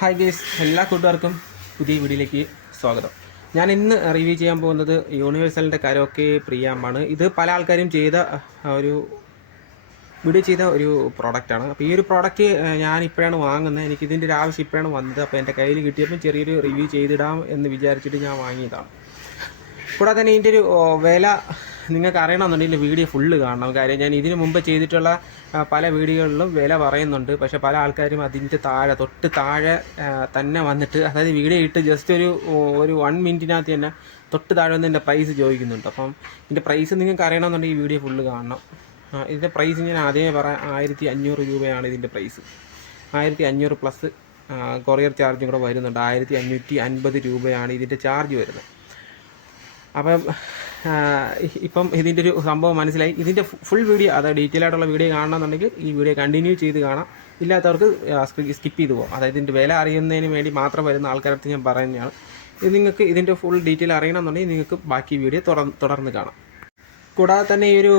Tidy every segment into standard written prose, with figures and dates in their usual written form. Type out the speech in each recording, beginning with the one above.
Hi guys, എല്ലാ കൂട്ടുകാർക്കും പുതിയ വീഡിയോയിലേക്ക് സ്വാഗതം. ഞാൻ ഇന്ന് റിവ്യൂ ചെയ്യാൻ പോകുന്നത് യൂണിവേഴ്സലിൻ്റെ കരോക്കെ പ്രിയാമ്പാണ്. ഇത് പല ആൾക്കാരും ചെയ്ത ഒരു വീഡിയോ ചെയ്ത ഒരു പ്രോഡക്റ്റാണ്. അപ്പോൾ ഈ ഒരു പ്രോഡക്റ്റ് ഞാൻ ഇപ്പോഴാണ് വാങ്ങുന്നത്. എനിക്കിതിൻ്റെ ഒരു ആവശ്യം ഇപ്പോഴാണ് വന്നത്. അപ്പോൾ എൻ്റെ കയ്യിൽ കിട്ടിയപ്പോൾ ചെറിയൊരു റിവ്യൂ ചെയ്തിടാം എന്ന് വിചാരിച്ചിട്ട് ഞാൻ വാങ്ങിയതാണ്. കൂടാതെ തന്നെ ഇതിൻ്റെ ഒരു വില നിങ്ങൾക്ക് അറിയണമെന്നുണ്ടെങ്കിൽ വീഡിയോ ഫുള്ള് കാണണം. കാര്യം ഞാൻ ഇതിനു മുമ്പ് ചെയ്തിട്ടുള്ള പല വീഡിയോകളിലും വില പറയുന്നുണ്ട്. പക്ഷേ പല ആൾക്കാരും അതിൻ്റെ തൊട്ട് താഴെ തന്നെ വന്നിട്ട്, അതായത് വീഡിയോ ഇട്ട് ജസ്റ്റ് ഒരു 1 മിനിറ്റിനകത്ത് തന്നെ തൊട്ട് താഴെ വന്ന് എൻ്റെ പ്രൈസ് ചോദിക്കുന്നുണ്ട്. അപ്പം ഇതിൻ്റെ പ്രൈസ് നിങ്ങൾക്ക് അറിയണമെന്നുണ്ടെങ്കിൽ ഈ വീഡിയോ ഫുള്ള് കാണണം. ഇതിൻ്റെ പ്രൈസ് ഞാൻ ആദ്യമേ പറയാം, 1500 രൂപയാണ് ഇതിൻ്റെ പ്രൈസ്. 1500 പ്ലസ് കൊറിയർ ചാർജും കൂടെ വരുന്നുണ്ട്. 1550 രൂപയാണ് ഇതിൻ്റെ ചാർജ് വരുന്നത്. അപ്പം ഇപ്പം ഇതിൻ്റെ ഒരു സംഭവം മനസ്സിലായി. ഇതിൻ്റെ ഫുൾ വീഡിയോ, അതായത് ഡീറ്റെയിൽ ആയിട്ടുള്ള വീഡിയോ കാണണമെന്നുണ്ടെങ്കിൽ ഈ വീഡിയോ കണ്ടിന്യൂ ചെയ്ത് കാണാം. ഇല്ലാത്തവർക്ക് സ്കിപ്പ് ചെയ്ത് പോകാം. അതായത് ഇതിൻ്റെ വില അറിയുന്നതിന് വേണ്ടി മാത്രം വരുന്ന ആൾക്കാരടുത്ത് ഞാൻ പറയുന്നതാണ്. ഇത് നിങ്ങൾക്ക് ഇതിൻ്റെ ഫുൾ ഡീറ്റെയിൽ അറിയണമെന്നുണ്ടെങ്കിൽ നിങ്ങൾക്ക് ബാക്കി വീഡിയോ തുടർന്ന് കാണാം. കൂടാതെ തന്നെ ഈ ഒരു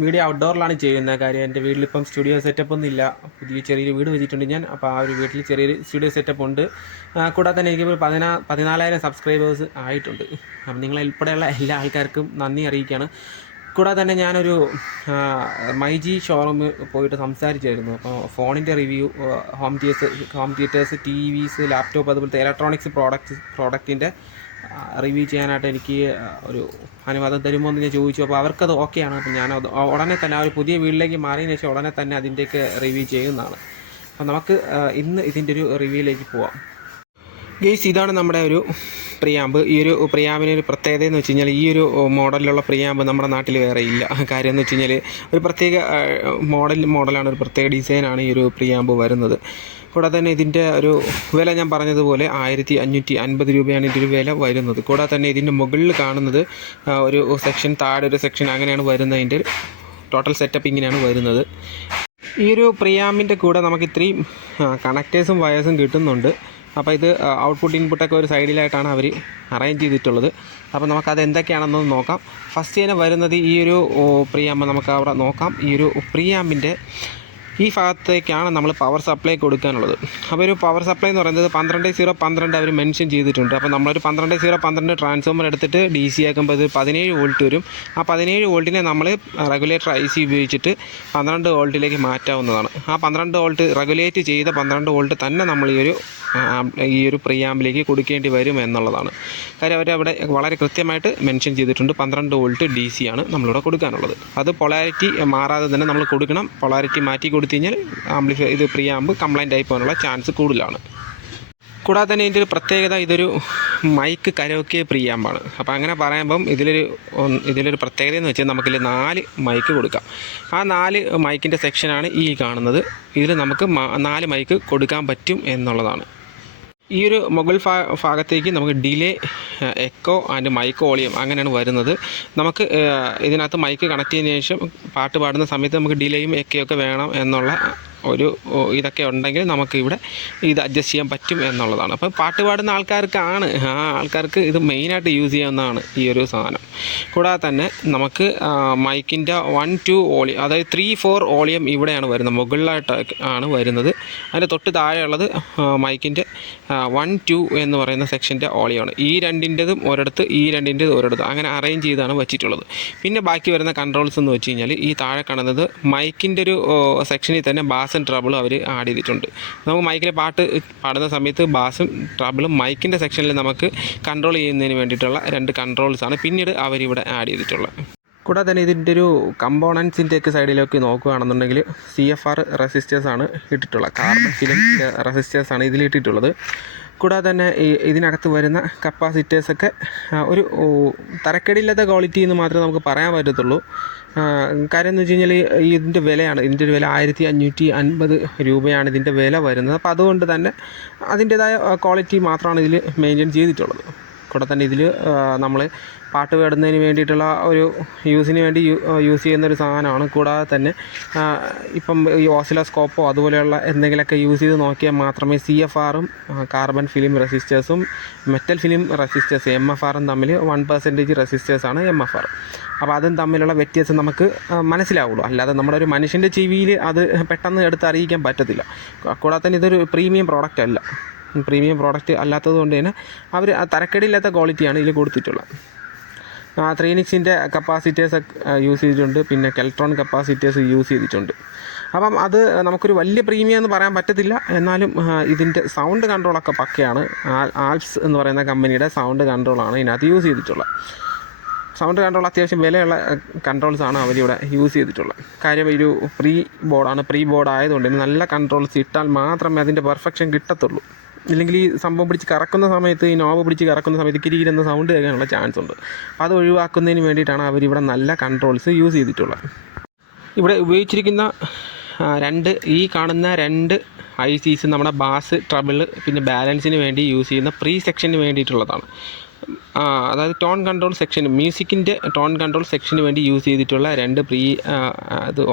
വീഡിയോ ഔട്ട്ഡോറിലാണ് ചെയ്യുന്നത്. കാര്യം എൻ്റെ വീട്ടിലിപ്പം സ്റ്റുഡിയോ സെറ്റപ്പ് ഒന്നും ഇല്ല. പുതിയ ചെറിയൊരു വീട് വെച്ചിട്ടുണ്ട് ഞാൻ. അപ്പോൾ ആ ഒരു വീട്ടിൽ ചെറിയൊരു സ്റ്റുഡിയോ സെറ്റപ്പ് ഉണ്ട്. കൂടാതെ തന്നെ എനിക്കിപ്പോൾ 14,000 സബ്സ്ക്രൈബേഴ്സ് ആയിട്ടുണ്ട്. അപ്പം നിങ്ങളുൾപ്പെടെയുള്ള എല്ലാ ആൾക്കാർക്കും നന്ദി അറിയിക്കുകയാണ്. കൂടാതെ തന്നെ ഞാനൊരു മൈജി ഷോറൂമിൽ പോയിട്ട് സംസാരിച്ചായിരുന്നു. അപ്പോൾ ഫോണിൻ്റെ review, home theatres, TVs, laptop, അതുപോലത്തെ ഇലക്ട്രോണിക്സ് പ്രോഡക്റ്റിൻ്റെ റിവ്യൂ ചെയ്യാനായിട്ട് എനിക്ക് ഒരു അനുവാദം തരുമോ എന്ന് ഞാൻ ചോദിച്ചു. അപ്പോൾ അവർക്കത് ഓക്കെയാണ്. അപ്പോൾ ഞാൻ ഉടനെ തന്നെ ആ ഒരു പുതിയ വീട്ടിലേക്ക് മാറിയതിന് ശേഷം ഉടനെ തന്നെ അതിൻ്റെയൊക്കെ റിവ്യൂ ചെയ്യുന്നതാണ്. അപ്പോൾ നമുക്ക് ഇന്ന് ഇതിൻ്റെ ഒരു റിവ്യൂയിലേക്ക് പോവാം. ഗെയ്സ്, ഇതാണ് നമ്മുടെ ഒരു പ്രിയാമ്പ്. ഈ ഒരു പ്രിയാമ്പിനൊരു പ്രത്യേകത എന്ന് വെച്ച് കഴിഞ്ഞാൽ, ഈ ഒരു മോഡലിലുള്ള പ്രിയാമ്പ് നമ്മുടെ നാട്ടിൽ വേറെ ഇല്ല. കാര്യം എന്ന് വെച്ച് കഴിഞ്ഞാൽ ഒരു പ്രത്യേക മോഡലാണ്, ഒരു പ്രത്യേക ഡിസൈനാണ് ഈ ഒരു പ്രിയാമ്പ് വരുന്നത്. കൂടാതെ തന്നെ ഇതിൻ്റെ ഒരു വില ഞാൻ പറഞ്ഞതുപോലെ 1550 രൂപയാണ് ഇതിൻ്റെ വില വരുന്നത്. കൂടാതെ തന്നെ ഇതിൻ്റെ മുകളിൽ കാണുന്നത് ഒരു സെക്ഷൻ, താഴെ ഒരു സെക്ഷൻ, അങ്ങനെയാണ് വരുന്നത്. അതിൻ്റെ ടോട്ടൽ സെറ്റപ്പ് ഇങ്ങനെയാണ് വരുന്നത്. ഈ ഒരു പ്രിയാമ്പിൻ്റെ കൂടെ നമുക്ക് ഇത്രയും കണക്റ്റേഴ്സും വയേഴ്സും കിട്ടുന്നുണ്ട്. അപ്പോൾ ഇത് ഔട്ട്പുട്ട് ഇൻപുട്ടൊക്കെ ഒരു സൈഡിലായിട്ടാണ് അവർ അറേഞ്ച് ചെയ്തിട്ടുള്ളത്. അപ്പോൾ നമുക്കത് എന്തൊക്കെയാണെന്ന് നോക്കാം. ഫസ്റ്റ് തന്നെ വരുന്നത് ഈ ഒരു പ്രിയാമ്പ് നമുക്ക് അവിടെ നോക്കാം. ഈ ഒരു പ്രിയാമ്പിൻ്റെ ഈ ഭാഗത്തേക്കാണ് നമ്മൾ പവർ സപ്ലൈ കൊടുക്കാനുള്ളത്. അപ്പോൾ ഒരു പവർ സപ്ലൈ എന്ന് പറയുന്നത് 12.012 അവർ മെൻഷൻ ചെയ്തിട്ടുണ്ട്. അപ്പോൾ നമ്മളൊരു 12.012 ട്രാൻസ്ഫോമർ എടുത്തിട്ട് DC ആക്കുമ്പോൾ ഇത് 17 വോൾട്ട് വരും. ആ 17 വോൾട്ടിനെ നമ്മൾ റെഗുലേറ്റർ IC ഉപയോഗിച്ചിട്ട് 12 വോൾട്ടിലേക്ക് മാറ്റാവുന്നതാണ്. ആ 12 വോൾട്ട് റെഗുലേറ്റ് ചെയ്ത 12 വോൾട്ട് തന്നെ നമ്മൾ ഈ ഒരു പ്രിയാമ്പിലേക്ക് കൊടുക്കേണ്ടി വരും എന്നുള്ളതാണ് കാര്യം. അവരവിടെ വളരെ കൃത്യമായിട്ട് മെൻഷൻ ചെയ്തിട്ടുണ്ട്. 12 വോൾട്ട് DC ആണ് നമ്മളിവിടെ കൊടുക്കാനുള്ളത്. അത് പൊളാരിറ്റി മാറാതെ തന്നെ നമ്മൾ കൊടുക്കണം. പൊളാരിറ്റി മാറ്റി കൊടുത്തു കഴിഞ്ഞാൽ ഇത് പ്രിയാമ്പ് കംപ്ലൈൻ്റ് ആയി പോകാനുള്ള ചാൻസ് കൂടുതലാണ്. കൂടാതെ തന്നെ ഇതിൻ്റെ ഒരു പ്രത്യേകത, ഇതൊരു മൈക്ക് കരോക്കെ പ്രിയാമ്പാണ്. അപ്പോൾ അങ്ങനെ പറയുമ്പം ഇതിലൊരു പ്രത്യേകത എന്ന് വെച്ചാൽ നമുക്കിൽ 4 മൈക്ക് കൊടുക്കാം. ആ 4 മൈക്കിൻ്റെ സെക്ഷനാണ് ഈ കാണുന്നത്. ഇതിൽ നമുക്ക് 4 മൈക്ക് കൊടുക്കാൻ പറ്റും എന്നുള്ളതാണ്. ഈ ഒരു മുകൾ ഭാഗത്തേക്ക് നമുക്ക് delay, echo and mic volume അങ്ങനെയാണ് വരുന്നത്. നമുക്ക് ഇതിനകത്ത് മൈക്ക് കണക്ട് ചെയ്തതിന് ശേഷം പാട്ട് പാടുന്ന സമയത്ത് നമുക്ക് ഡിലേയും എക്കയൊക്കെ വേണം എന്നുള്ള ഒരു ഇതൊക്കെ ഉണ്ടെങ്കിൽ നമുക്ക് ഇവിടെ ഇത് അഡ്ജസ്റ്റ് ചെയ്യാൻ പറ്റും എന്നുള്ളതാണ്. അപ്പോൾ പാട്ട് പാടുന്ന ആൾക്കാർക്ക് ഇത് മെയിനായിട്ട് യൂസ് ചെയ്യാവുന്നതാണ് ഈ ഒരു സാധനം. കൂടാതെ തന്നെ നമുക്ക് മൈക്കിൻ്റെ 1-2 വോളിയം, അതായത് 3-4 വോളിയം ഇവിടെയാണ് വരുന്നത്, മുകളിലായിട്ട് ആണ് വരുന്നത്. അതിൻ്റെ തൊട്ട് താഴെയുള്ളത് മൈക്കിൻ്റെ 1-2 എന്ന് പറയുന്ന സെക്ഷൻ്റെ വോളിയമാണ്. ഈ രണ്ടിൻ്റെതും ഒരിടത്ത്, ഈ രണ്ടിൻ്റെതും ഒരിടത്ത്, അങ്ങനെ അറേഞ്ച് ചെയ്താണ് വെച്ചിട്ടുള്ളത്. പിന്നെ ബാക്കി വരുന്ന കൺട്രോൾസ് എന്ന് വെച്ച് കഴിഞ്ഞാൽ ഈ താഴെ കാണുന്നത് മൈക്കിൻ്റെ ഒരു സെക്ഷനിൽ തന്നെ ബാസ് ആൻഡ് ട്രബിളും അവർ ആഡ് ചെയ്തിട്ടുണ്ട്. നമുക്ക് മൈക്കിൽ പാട്ട് പാടുന്ന സമയത്ത് ബാസും ട്രബിളും മൈക്കിൻ്റെ സെക്ഷനിൽ നമുക്ക് കൺട്രോൾ ചെയ്യുന്നതിന് വേണ്ടിയിട്ടുള്ള 2 കൺട്രോൾസാണ് പിന്നീട് അവരിവിടെ ആഡ് ചെയ്തിട്ടുള്ളത്. കൂടാതെ തന്നെ ഇതിൻ്റെ ഒരു കമ്പോണൻസിൻ്റെയൊക്കെ സൈഡിലേക്ക് നോക്കുകയാണെന്നുണ്ടെങ്കിൽ CFR റെസിസ്റ്റേഴ്സാണ് ഇട്ടിട്ടുള്ളത്. കാർബൺ ഫിലിം റെസിസ്റ്റേഴ്സാണ് ഇതിലിട്ടിട്ടുള്ളത്. കൂടാതെ തന്നെ ഇതിനകത്ത് വരുന്ന കപ്പാസിറ്റേഴ്സൊക്കെ ഒരു തരക്കേടില്ലാത്ത ക്വാളിറ്റി എന്ന് മാത്രമേ നമുക്ക് പറയാൻ പറ്റത്തുള്ളൂ. കാര്യം എന്ന് വെച്ച് കഴിഞ്ഞാൽ ഇതിൻ്റെ വിലയാണ്, ഇതിൻ്റെ ഒരു വില 1550 രൂപയാണ് ഇതിൻ്റെ വില വരുന്നത്. അപ്പോൾ അതുകൊണ്ട് തന്നെ അതിൻ്റേതായ ക്വാളിറ്റി മാത്രമാണ് ഇതിൽ മെയിൻറ്റെയിൻ ചെയ്തിട്ടുള്ളത്. കൂടെ തന്നെ ഇതിൽ നമ്മൾ പാട്ട് പാടുന്നതിന് വേണ്ടിയിട്ടുള്ള ഒരു യൂസിന് വേണ്ടി യൂസ് ചെയ്യുന്നൊരു സാധനമാണ്. കൂടാതെ തന്നെ ഇപ്പം ഈ ഓസിലോസ്കോപ്പോ അതുപോലെയുള്ള എന്തെങ്കിലുമൊക്കെ യൂസ് ചെയ്ത് നോക്കിയാൽ മാത്രമേ CFRും കാർബൺ ഫിലിം റെസിസ്റ്റേഴ്സും മെറ്റൽ ഫിലിം റെസിസ്റ്റേഴ്സ് MFRും തമ്മിൽ 1% റെസിസ്റ്റേഴ്സാണ് MFR. അപ്പോൾ അതും തമ്മിലുള്ള വ്യത്യാസം നമുക്ക് മനസ്സിലാവുള്ളൂ. അല്ലാതെ നമ്മുടെ ഒരു മനുഷ്യൻ്റെ ചെവിയിൽ അത് പെട്ടെന്ന് എടുത്ത് അറിയിക്കാൻ പറ്റത്തില്ല. കൂടാതെ തന്നെ ഇതൊരു പ്രീമിയം പ്രോഡക്റ്റ് അല്ല. പ്രീമിയം പ്രോഡക്റ്റ് അല്ലാത്തത് കൊണ്ട് തന്നെ അവർ തരക്കേടില്ലാത്ത ക്വാളിറ്റിയാണ് ഇതിൽ കൊടുത്തിട്ടുള്ളത്. 3Nixൻ്റെ കപ്പാസിറ്റേഴ്സ് യൂസ് ചെയ്തിട്ടുണ്ട്, പിന്നെ കെൽട്രോൺ കപ്പാസിറ്റേഴ്സ് യൂസ് ചെയ്തിട്ടുണ്ട്. അപ്പം അത് നമുക്കൊരു വലിയ പ്രീമിയം എന്ന് പറയാൻ പറ്റത്തില്ല. എന്നാലും ഇതിൻ്റെ സൗണ്ട് കൺട്രോളൊക്കെ പക്കയാണ്. ആൽപ്സ് എന്ന് പറയുന്ന കമ്പനിയുടെ സൗണ്ട് കൺട്രോളാണ് ഇതിനകത്ത് യൂസ് ചെയ്തിട്ടുള്ളത്. സൗണ്ട് കൺട്രോൾ അത്യാവശ്യം വിലയുള്ള കൺട്രോൾസാണ് അവരിവിടെ യൂസ് ചെയ്തിട്ടുള്ളത്. കാര്യം ഒരു പ്രീ ബോർഡ് ആയതുകൊണ്ട് തന്നെ നല്ല കൺട്രോൾസ് ഇട്ടാൽ മാത്രമേ അതിൻ്റെ പെർഫെക്ഷൻ കിട്ടത്തുള്ളൂ. ഇല്ലെങ്കിൽ ഈ സംഭവം പിടിച്ച് കറക്കുന്ന സമയത്ത്, ഈ നോബ് പിടിച്ച് കറക്കുന്ന സമയത്ത് കിരികിരെന്ന സൗണ്ട് കേൾക്കാനുള്ള ചാൻസ് ഉണ്ട്. അപ്പോൾ അത് ഒഴിവാക്കുന്നതിന് വേണ്ടിയിട്ടാണ് അവരിവിടെ നല്ല കൺട്രോൾസ് യൂസ് ചെയ്തിട്ടുള്ളത്. ഇവിടെ ഉപയോഗിച്ചിരിക്കുന്ന ഈ കാണുന്ന രണ്ട് ICs നമ്മുടെ ബാസ്, ട്രബിൾ, പിന്നെ ബാലൻസിന് വേണ്ടി യൂസ് ചെയ്യുന്ന പ്രീ സെക്ഷന് വേണ്ടിയിട്ടുള്ളതാണ്. അതായത് ടോൺ കൺട്രോൾ സെക്ഷൻ, മ്യൂസിക്കിൻ്റെ ടോൺ കൺട്രോൾ സെക്ഷന് വേണ്ടി യൂസ് ചെയ്തിട്ടുള്ള രണ്ട്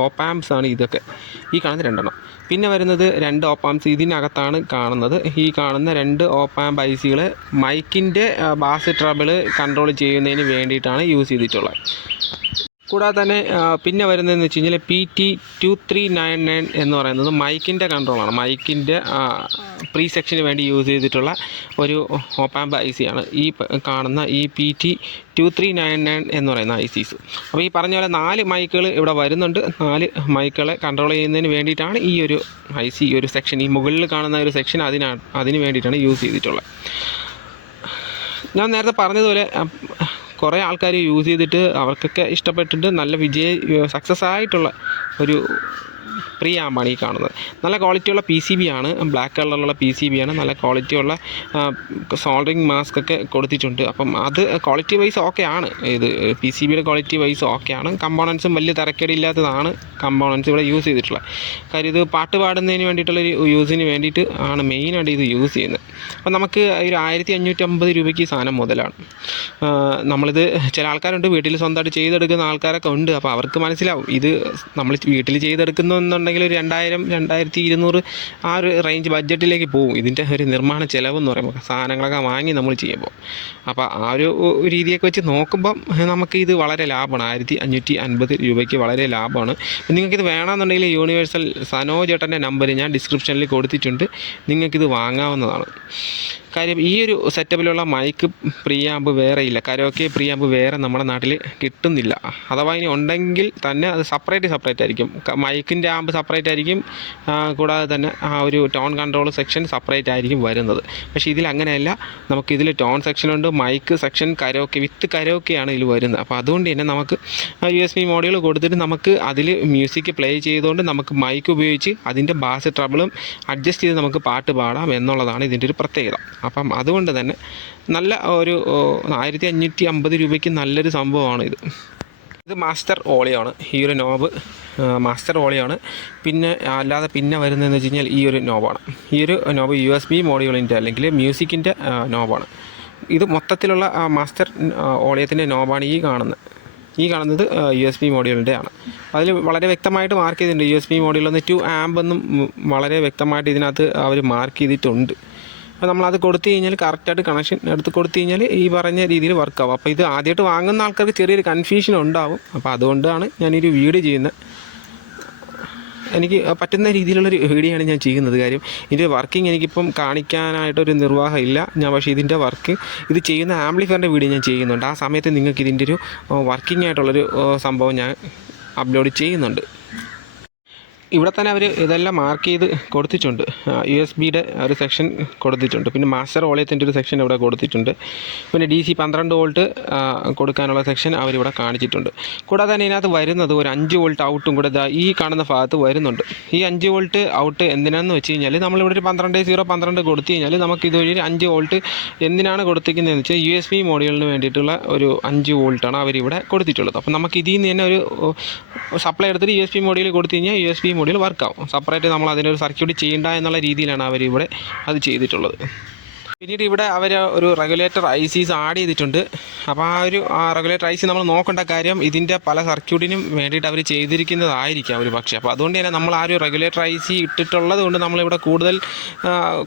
ഓപ്പ് ആംപ്സ് ആണ് ഇതൊക്കെ. ഈ കാണുന്ന രണ്ടെണ്ണം. പിന്നെ വരുന്നത് 2 ഓപ്പ് ആംപ്സ് ഇതിനകത്താണ് കാണുന്നത്. ഈ കാണുന്ന 2 ഓപ്പ് ആംപ് ICകൾ മൈക്കിൻ്റെ ബാസ്, ട്രബിൾ കൺട്രോൾ ചെയ്യുന്നതിന് വേണ്ടിയിട്ടാണ് യൂസ് ചെയ്തിട്ടുള്ളത്. കൂടാതെ തന്നെ പിന്നെ വരുന്നതെന്ന് വെച്ച് കഴിഞ്ഞാൽ PT2399 എന്ന് പറയുന്നത് മൈക്കിൻ്റെ കൺട്രോളാണ്. മൈക്കിൻ്റെ പ്രീ സെക്ഷന് വേണ്ടി യൂസ് ചെയ്തിട്ടുള്ള ഒരു ഓപ്പ് ആംപ് IC ആണ് ഈ കാണുന്ന ഈ PT2399 എന്ന് പറയുന്ന ICs. അപ്പോൾ ഈ പറഞ്ഞ പോലെ 4 മൈക്കുകൾ ഇവിടെ വരുന്നുണ്ട്. 4 മൈക്കുകളെ കൺട്രോൾ ചെയ്യുന്നതിന് വേണ്ടിയിട്ടാണ് ഈ ഒരു IC, ഈ ഒരു സെക്ഷൻ, ഈ മുകളിൽ കാണുന്ന ഒരു സെക്ഷൻ അതിന് വേണ്ടിയിട്ടാണ് യൂസ് ചെയ്തിട്ടുള്ളത്. ഞാൻ നേരത്തെ പറഞ്ഞതുപോലെ കുറേ ആൾക്കാർ യൂസ് ചെയ്തിട്ട് അവർക്കൊക്കെ ഇഷ്ടപ്പെട്ടിട്ട് നല്ല സക്സസ് ആയിട്ടുള്ള ഒരു പ്രീ ആമ്പാണ് ഈ കാണുന്നത്. നല്ല ക്വാളിറ്റിയുള്ള PCB ആണ്, ബ്ലാക്ക് കളറിലുള്ള PCB ആണ്. നല്ല ക്വാളിറ്റിയുള്ള സോൾഡറിങ് മാസ്ക് ഒക്കെ കൊടുത്തിട്ടുണ്ട്. അപ്പം അത് ക്വാളിറ്റി വൈസ് ഓക്കെ ആണ്. ഇത് PCBയുടെ ക്വാളിറ്റി വൈസ് ഓക്കെ ആണ്. കമ്പോണൻസും വലിയ തരക്കേടില്ലാത്തതാണ് കമ്പോണൻസ് ഇവിടെ യൂസ് ചെയ്തിട്ടുള്ളത്. കാര്യം ഇത് പാട്ട് പാടുന്നതിന് വേണ്ടിയിട്ടുള്ളൊരു യൂസിന് വേണ്ടിയിട്ട് ആണ് മെയിനായിട്ട് ഇത് യൂസ് ചെയ്യുന്നത്. അപ്പം നമുക്ക് ഒരു 1550 രൂപയ്ക്ക് സാധനം മുതലാണ്. നമ്മളിത് ചില ആൾക്കാരുണ്ട് വീട്ടിൽ സ്വന്തമായിട്ട് ചെയ്തെടുക്കുന്ന ആൾക്കാരൊക്കെ ഉണ്ട്. അപ്പോൾ അവർക്ക് മനസ്സിലാവും ഇത് നമ്മൾ വീട്ടിൽ ചെയ്തെടുക്കുന്നുണ്ടെങ്കിൽ ഒരു 2000-2200 ആ ഒരു റേഞ്ച് ബഡ്ജറ്റിലേക്ക് പോകും ഇതിൻ്റെ ഒരു നിർമ്മാണ ചിലവെന്ന് പറയുമ്പോൾ, സാധനങ്ങളൊക്കെ വാങ്ങി നമ്മൾ ചെയ്യുമ്പോൾ. അപ്പോൾ ആ ഒരു രീതിയൊക്കെ വെച്ച് നോക്കുമ്പം നമുക്ക് ഇത് വളരെ ലാഭമാണ്. 1550 രൂപയ്ക്ക് വളരെ ലാഭമാണ്. നിങ്ങൾക്കിത് വേണമെന്നുണ്ടെങ്കിൽ യൂണിവേഴ്സൽ സനോജ് ചേട്ടൻ്റെ നമ്പർ ഞാൻ ഡിസ്ക്രിപ്ഷനിൽ കൊടുത്തിട്ടുണ്ട്. നിങ്ങൾക്കിത് വാങ്ങാവുന്നതാണ്. കാര്യം ഈ ഒരു സെറ്റപ്പിലുള്ള മൈക്ക് പ്രീയാമ്പ് വേറെ ഇല്ല. കരോക്കെ പ്രീയാമ്പ് വേറെ നമ്മുടെ നാട്ടിൽ കിട്ടുന്നില്ല. അഥവാ ഇനി ഉണ്ടെങ്കിൽ തന്നെ അത് സെപ്പറേറ്റ് ആയിരിക്കും. മൈക്കിൻ്റെ ആമ്പ് സെപ്പറേറ്റ് ആയിരിക്കും. കൂടാതെ തന്നെ ആ ഒരു ടോൺ കൺട്രോൾ സെക്ഷൻ സെപ്പറേറ്റ് ആയിരിക്കും വരുന്നത്. പക്ഷേ ഇതിൽ അങ്ങനെയല്ല. നമുക്കിതിൽ ടോൺ സെക്ഷനുണ്ട്, മൈക്ക് സെക്ഷൻ, കരോക്കെ വിത്ത് കരോക്കെയാണ് ഇതിൽ വരുന്നത്. അപ്പോൾ അതുകൊണ്ട് തന്നെ നമുക്ക് USB മോഡ്യൂൾ കൊടുത്തിട്ട് നമുക്ക് അതിൽ മ്യൂസിക് പ്ലേ ചെയ്തുകൊണ്ട് നമുക്ക് മൈക്ക് ഉപയോഗിച്ച് അതിൻ്റെ ബാസ്, ട്രബിളും അഡ്ജസ്റ്റ് ചെയ്ത് നമുക്ക് പാട്ട് പാടാം എന്നുള്ളതാണ് ഇതിൻ്റെ ഒരു പ്രത്യേകത. അപ്പം അതുകൊണ്ട് തന്നെ നല്ല ഒരു 1550 രൂപയ്ക്ക് നല്ലൊരു സംഭവമാണ് ഇത്. മാസ്റ്റർ ഓളിയാണ്. ഈ ഒരു നോബ് മാസ്റ്റർ ഓളിയാണ്. പിന്നെ അല്ലാതെ പിന്നെ വരുന്നതെന്ന് വെച്ച് കഴിഞ്ഞാൽ ഈ ഒരു നോബാണ്. ഈ ഒരു നോബ് USB മോഡ്യൂളിൻ്റെ അല്ലെങ്കിൽ മ്യൂസിക്കിൻ്റെ നോബാണ്. ഇത് മൊത്തത്തിലുള്ള മാസ്റ്റർ ഓളിയത്തിൻ്റെ നോബാണ് ഈ കാണുന്നത് USB മോഡ്യൂളിൻ്റെ ആണ്. അതിൽ വളരെ വ്യക്തമായിട്ട് മാർക്ക് ചെയ്തിട്ടുണ്ട്. USB മോഡ്യൂളൊന്ന് 2 ആമ്പ് എന്നും വളരെ വ്യക്തമായിട്ട് ഇതിനകത്ത് അവർ മാർക്ക് ചെയ്തിട്ടുണ്ട്. അപ്പോൾ നമ്മളത് കൊടുത്തു കഴിഞ്ഞാൽ കറക്റ്റായിട്ട് കണക്ഷൻ എടുത്ത് കൊടുത്തു കഴിഞ്ഞാൽ ഈ പറഞ്ഞ രീതിയിൽ വർക്കാവും. അപ്പോൾ ഇത് ആദ്യമായിട്ട് വാങ്ങുന്ന ആൾക്കാർക്ക് ചെറിയൊരു കൺഫ്യൂഷൻ ഉണ്ടാവും. അപ്പോൾ അതുകൊണ്ടാണ് ഞാനൊരു വീഡിയോ ചെയ്യുന്നത്. എനിക്ക് പറ്റുന്ന രീതിയിലുള്ളൊരു വീഡിയോ ആണ് ഞാൻ ചെയ്യുന്നത്. കാര്യം ഇതിൻ്റെ വർക്കിംഗ് എനിക്കിപ്പം കാണിക്കാനായിട്ടൊരു നിർവാഹം ഇല്ല. പക്ഷേ ഇതിൻ്റെ ഇത് ചെയ്യുന്ന ആംപ്ലിഫയറിൻ്റെ വീഡിയോ ഞാൻ ചെയ്യുന്നുണ്ട്. ആ സമയത്ത് നിങ്ങൾക്ക് ഇതിൻ്റെ ഒരു വർക്കിംഗ് ആയിട്ടുള്ളൊരു സംഭവം ഞാൻ അപ്ലോഡ് ചെയ്യുന്നുണ്ട്. ഇവിടെ തന്നെ അവർ ഇതെല്ലാം മാർക്ക് ചെയ്ത് കൊടുത്തിട്ടുണ്ട്. USB-യുടെ ഒരു സെക്ഷൻ കൊടുത്തിട്ടുണ്ട്. പിന്നെ മാസ്റ്റർ ഓളിയത്തിൻ്റെ ഒരു സെക്ഷൻ ഇവിടെ കൊടുത്തിട്ടുണ്ട്. പിന്നെ DC 12 വോൾട്ട് കൊടുക്കാനുള്ള സെക്ഷൻ അവരിവിടെ കാണിച്ചിട്ടുണ്ട്. കൂടാതെ തന്നെ ഇതിനകത്ത് വരുന്നത് ഒരു 5 വോൾട്ട് ഔട്ടും കൂടെ ഈ കാണുന്ന ഭാഗത്ത് വരുന്നുണ്ട്. ഈ 5 വോൾട്ട് ഔട്ട് എന്തിനാണെന്ന് വെച്ച് കഴിഞ്ഞാൽ നമ്മളിവിടെ ഒരു 12 കൊടുത്തു കഴിഞ്ഞാൽ നമുക്കിതൊരു 5 വോൾട്ട് എന്തിനാണ് കൊടുത്തിരിക്കുന്നതെന്ന് വെച്ചാൽ USB മോഡ്യൂളിന് വേണ്ടിയിട്ടുള്ള ഒരു 5 വോൾട്ടാണ് അവരിവിടെ കൊടുത്തിട്ടുള്ളത്. അപ്പം നമുക്ക് ഇതിൽ നിന്ന് തന്നെ ഒരു സപ്ലൈ എടുത്തിട്ട് USB മോഡ്യൂൾ കൊടുത്തു കഴിഞ്ഞാൽ USB മോഡ്യൂൾ വർക്കാവും. സെപ്പറേറ്റ് നമ്മൾ അതിനൊരു സർക്യൂട്ട് ചെയ്യേണ്ട എന്നുള്ള രീതിയിലാണ് അവരിവിടെ അത് ചെയ്തിട്ടുള്ളത്. പിന്നീട് ഇവിടെ അവർ ഒരു റെഗുലേറ്റർ ICs ആഡ് ചെയ്തിട്ടുണ്ട്. അപ്പോൾ ആ ഒരു റെഗുലേറ്റർ IC നമ്മൾ നോക്കേണ്ട കാര്യം ഇതിൻ്റെ പല സർക്യൂട്ടിനും വേണ്ടിയിട്ട് അവർ ചെയ്തിരിക്കുന്നതായിരിക്കാം ഒരു പക്ഷേ. അപ്പോൾ അതുകൊണ്ട് തന്നെ നമ്മൾ ആ ഒരു റെഗുലേറ്റർ IC ഇട്ടിട്ടുള്ളത് കൊണ്ട് നമ്മളിവിടെ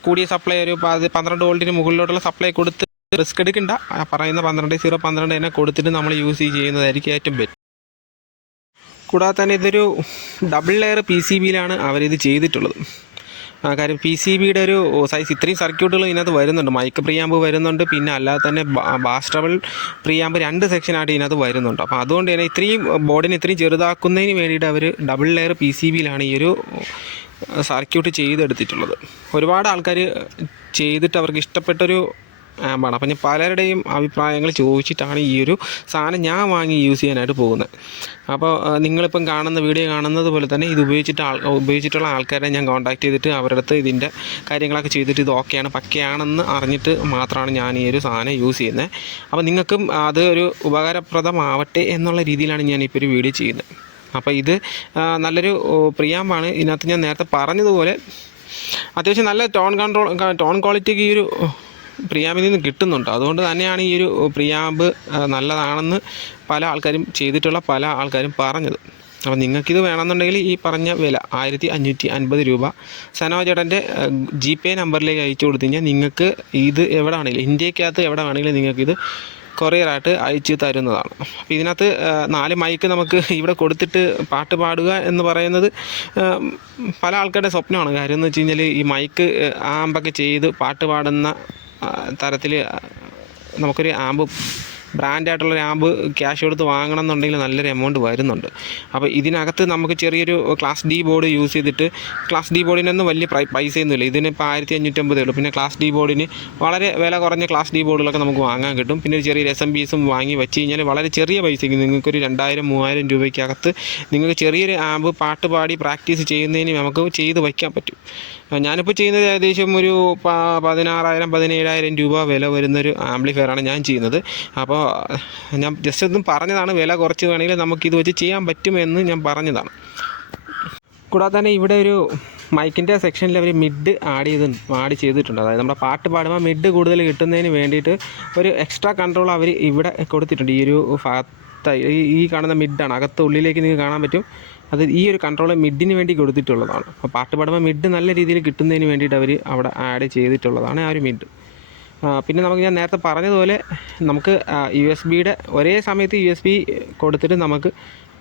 കൂടിയ സപ്ലൈ ഒരു 12 വോൾട്ടിന് മുകളിലോട്ടുള്ള സപ്ലൈ കൊടുത്ത് റിസ്ക് എടുക്കണ്ട. പറയുന്ന 12 തന്നെ കൊടുത്തിട്ട് നമ്മൾ യൂസ് ചെയ്യുന്നതായിരിക്കും ഏറ്റവും ബെറ്റർ. കൂടാതെ തന്നെ ഇതൊരു ഡബിൾ ലെയർ PCBയിലാണ് അവരിത് ചെയ്തിട്ടുള്ളത്. കാര്യം PCBയുടെ ഒരു സൈസ് ഇത്രയും സർക്യൂട്ടുകൾ ഇതിനകത്ത് വരുന്നുണ്ട്. മൈക്ക് പ്രിയാമ്പ് വരുന്നുണ്ട്, പിന്നെ അല്ലാതെ തന്നെ ബാസ് ട്രബിൾ പ്രിയാമ്പ് 2 സെക്ഷനായിട്ട് ഇതിനകത്ത് വരുന്നുണ്ട്. അപ്പോൾ അതുകൊണ്ട് തന്നെ ഇത്രയും ബോർഡിനെ ഇത്രയും ചെറുതാക്കുന്നതിന് വേണ്ടിയിട്ട് അവർ ഡബിൾ ലെയർ PCBയിലാണ് ഈ ഒരു സർക്യൂട്ട് ചെയ്തെടുത്തിട്ടുള്ളത്. ഒരുപാട് ആൾക്കാർ ചെയ്തിട്ട് അവർക്ക് ഇഷ്ടപ്പെട്ടൊരു ആമ്പാണ്. അപ്പം ഞാൻ പലരുടെയും അഭിപ്രായങ്ങൾ ചോദിച്ചിട്ടാണ് ഈ ഒരു സാധനം ഞാൻ വാങ്ങി യൂസ് ചെയ്യാനായിട്ട് പോകുന്നത്. അപ്പോൾ നിങ്ങളിപ്പം വീഡിയോ കാണുന്നത് പോലെ തന്നെ ഇത് ഉപയോഗിച്ചിട്ടുള്ള ആൾക്കാരെ ഞാൻ കോൺടാക്ട് ചെയ്തിട്ട് അവരുടെ അടുത്ത് ഇതിൻ്റെ കാര്യങ്ങളൊക്കെ ചെയ്തിട്ട് ഇത് ഓക്കെയാണ് പക്കയാണെന്ന് അറിഞ്ഞിട്ട് മാത്രമാണ് ഞാൻ ഈ ഒരു സാധനം യൂസ് ചെയ്യുന്നത്. അപ്പോൾ നിങ്ങൾക്കും അത് ഒരു ഉപകാരപ്രദമാവട്ടെ എന്നുള്ള രീതിയിലാണ് ഞാനിപ്പോൾ ഒരു വീഡിയോ ചെയ്യുന്നത്. അപ്പോൾ ഇത് നല്ലൊരു പ്രിയാമ്പാണ്. ഇതിനകത്ത് ഞാൻ നേരത്തെ പറഞ്ഞതുപോലെ അത്യാവശ്യം നല്ല ടോൺ ക്വാളിറ്റിക്ക് ഈ ഒരു പ്രിയാമ്പിൽ നിന്ന് കിട്ടുന്നുണ്ട്. അതുകൊണ്ട് തന്നെയാണ് ഈ ഒരു പ്രിയാമ്പ് നല്ലതാണെന്ന് പല ആൾക്കാരും പറഞ്ഞത്. അപ്പോൾ നിങ്ങൾക്കിത് വേണമെന്നുണ്ടെങ്കിൽ ഈ പറഞ്ഞ വില 1550 രൂപ സനോ ചേട്ടൻ്റെ GPay നമ്പറിലേക്ക് അയച്ചു കൊടുത്തു കഴിഞ്ഞാൽ നിങ്ങൾക്ക് ഇത് എവിടെ വേണമെങ്കിലും ഇന്ത്യക്കകത്ത് എവിടെ വേണമെങ്കിലും നിങ്ങൾക്കിത് കൊറിയറായിട്ട് അയച്ചു തരുന്നതാണ്. അപ്പോൾ ഇതിനകത്ത് 4 മൈക്ക് നമുക്ക് ഇവിടെ കൊടുത്തിട്ട് പാട്ട് പാടുക എന്ന് പറയുന്നത് പല ആൾക്കാരുടെ സ്വപ്നമാണ്. കാര്യം എന്ന് വെച്ച് കഴിഞ്ഞാൽ ഈ മൈക്ക് ആമ്പൊക്കെ ചെയ്ത് പാട്ട് പാടുന്ന തരത്തിൽ നമുക്കൊരു ആമ്പ് ബ്രാൻഡായിട്ടുള്ളൊരു ആമ്പ് ക്യാഷ് കൊടുത്ത് വാങ്ങണം എന്നുണ്ടെങ്കിൽ നല്ലൊരു എമൗണ്ട് വരുന്നുണ്ട്. അപ്പോൾ ഇതിനകത്ത് നമുക്ക് ചെറിയൊരു ക്ലാസ് D ബോർഡ് യൂസ് ചെയ്തിട്ട് ക്ലാസ് D ബോർഡിനൊന്നും വലിയ പൈസയൊന്നുമില്ല. ഇതിനിപ്പോൾ 1550 ഉള്ളൂ. പിന്നെ ക്ലാസ് D ബോർഡിന് വളരെ വില കുറഞ്ഞ ക്ലാസ് D ബോർഡുകളൊക്കെ നമുക്ക് വാങ്ങാൻ കിട്ടും. പിന്നെ ഒരു ചെറിയൊരു SMPസും വാങ്ങി വെച്ച് കഴിഞ്ഞാൽ വളരെ ചെറിയ പൈസയ്ക്ക് നിങ്ങൾക്കൊരു 2000-3000 രൂപയ്ക്കകത്ത് നിങ്ങൾക്ക് ചെറിയൊരു ആമ്പ് പാട്ട് പാടി പ്രാക്ടീസ് ചെയ്യുന്നതിന് നമുക്ക് ചെയ്ത് വയ്ക്കാൻ പറ്റും. ഞാനിപ്പോൾ ചെയ്യുന്നത് ഏകദേശം ഒരു 16,000-17,000 രൂപ വില വരുന്നൊരു ആംപ്ലിഫയറാണ് ഞാൻ ചെയ്യുന്നത്. അപ്പോൾ ഞാൻ ജസ്റ്റ് ഒന്നും പറഞ്ഞതാണ്, വില കുറച്ച് വേണമെങ്കിൽ നമുക്കിത് വെച്ച് ചെയ്യാൻ പറ്റുമെന്ന് ഞാൻ പറഞ്ഞതാണ്. കൂടാതെ തന്നെ ഇവിടെ ഒരു മൈക്കിൻ്റെ സെക്ഷനിൽ അവർ മിഡ് ആഡ് ചെയ്തിട്ടുണ്ട്. അതായത് നമ്മുടെ പാട്ട് പാടുമ്പോൾ മിഡ് കൂടുതൽ കിട്ടുന്നതിന് വേണ്ടിയിട്ട് ഒരു എക്സ്ട്രാ കൺട്രോൾ അവർ ഇവിടെ കൊടുത്തിട്ടുണ്ട്. ഈ ഒരു ഈ കാണുന്ന മിഡാണ്, അകത്ത് ഉള്ളിലേക്ക് നിങ്ങൾക്ക് കാണാൻ പറ്റും. അത് ഈ ഒരു കൺട്രോൾ മിഡിന് വേണ്ടി കൊടുത്തിട്ടുള്ളതാണ്. അപ്പോൾ പാട്ട് പാടുമ്പോൾ മിഡ് നല്ല രീതിയിൽ കിട്ടുന്നതിന് വേണ്ടിയിട്ട് അവർ അവിടെ ആഡ് ചെയ്തിട്ടുള്ളതാണ് ആ ഒരു മിഡ്. പിന്നെ ഞാൻ നേരത്തെ പറഞ്ഞതുപോലെ നമുക്ക് USB-യുടെ ഒരേ സമയത്ത് USB കൊടുത്തിട്ട് നമുക്ക്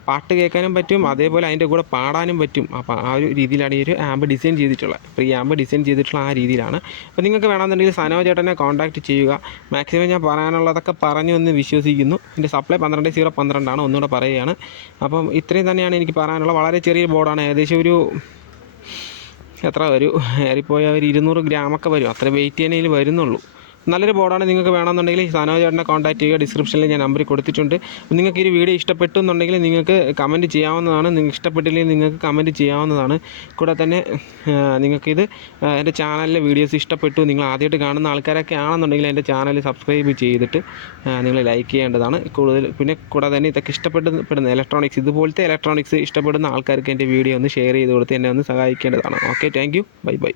പാട്ട് കേൾക്കാനും പറ്റും, അതേപോലെ അതിൻ്റെ കൂടെ പാടാനും പറ്റും. അപ്പോൾ ആ ഒരു രീതിയിലാണ് ഈ ഒരു ആമ്പ് ഡിസൈൻ ചെയ്തിട്ടുള്ളത്, പ്രിയാമ്പ് ഡിസൈൻ ചെയ്തിട്ടുള്ള ആ രീതിയിലാണ്. അപ്പോൾ നിങ്ങൾക്ക് വേണമെന്നുണ്ടെങ്കിൽ സനോ ചേട്ടനെ കോൺടാക്റ്റ് ചെയ്യുക. മാക്സിമം ഞാൻ പറയാനുള്ളതൊക്കെ പറഞ്ഞു എന്ന് വിശ്വസിക്കുന്നു. എൻ്റെ സപ്ലൈ 12/012 ഒന്നുകൂടെ പറയുകയാണ്. അപ്പം ഇത്രയും തന്നെയാണ് എനിക്ക് പറയാനുള്ളത്. വളരെ ചെറിയ ബോർഡാണ്, ഏകദേശം ഒരു ഏറിപ്പോയ ഒരു 200 ഗ്രാമൊക്കെ വരും, അത്ര വെയിറ്റ് തന്നെ വരുന്നുള്ളൂ. നല്ലൊരു ബോർഡാണ്. നിങ്ങൾക്ക് വേണമെന്നുണ്ടെങ്കിൽ സനോ ചേട്ടനെ കോൺടാക്ട് ചെയ്യുക. ഡിസ്ക്രിപ്ഷനിൽ ഞാൻ നമ്പർ കൊടുത്തിട്ടുണ്ട്. നിങ്ങൾക്ക് ഈ വീഡിയോ ഇഷ്ടപ്പെട്ടു എന്നുണ്ടെങ്കിൽ നിങ്ങൾക്ക് കമൻറ്റ് ചെയ്യാവുന്നതാണ്. നിങ്ങൾക്ക് ഇഷ്ടപ്പെട്ടില്ലെങ്കിൽ നിങ്ങൾക്ക് കമൻറ്റ് ചെയ്യാവുന്നതാണ്. കൂടെ തന്നെ നിങ്ങൾക്കിത് എൻ്റെ ചാനലിലെ വീഡിയോസ് ഇഷ്ടപ്പെട്ടു, നിങ്ങൾ ആദ്യമായിട്ട് കാണുന്ന ആൾക്കാരൊക്കെ ആണെന്നുണ്ടെങ്കിൽ എൻ്റെ ചാനൽ സബ്സ്ക്രൈബ് ചെയ്തിട്ട് നിങ്ങൾ ലൈക്ക് ചെയ്യേണ്ടതാണ്. പിന്നെ കൂടെ തന്നെ ഇതൊക്കെ ഇഷ്ടപ്പെടുന്ന ഇതുപോലത്തെ ഇലക്ട്രോണിക്സ് ഇഷ്ടപ്പെടുന്ന ആൾക്കാർക്ക് എൻ്റെ വീഡിയോ ഒന്ന് ഷെയർ ചെയ്ത് കൊടുത്ത് എന്നെ ഒന്ന് സഹായിക്കേണ്ടതാണ്. Okay, thank you, by.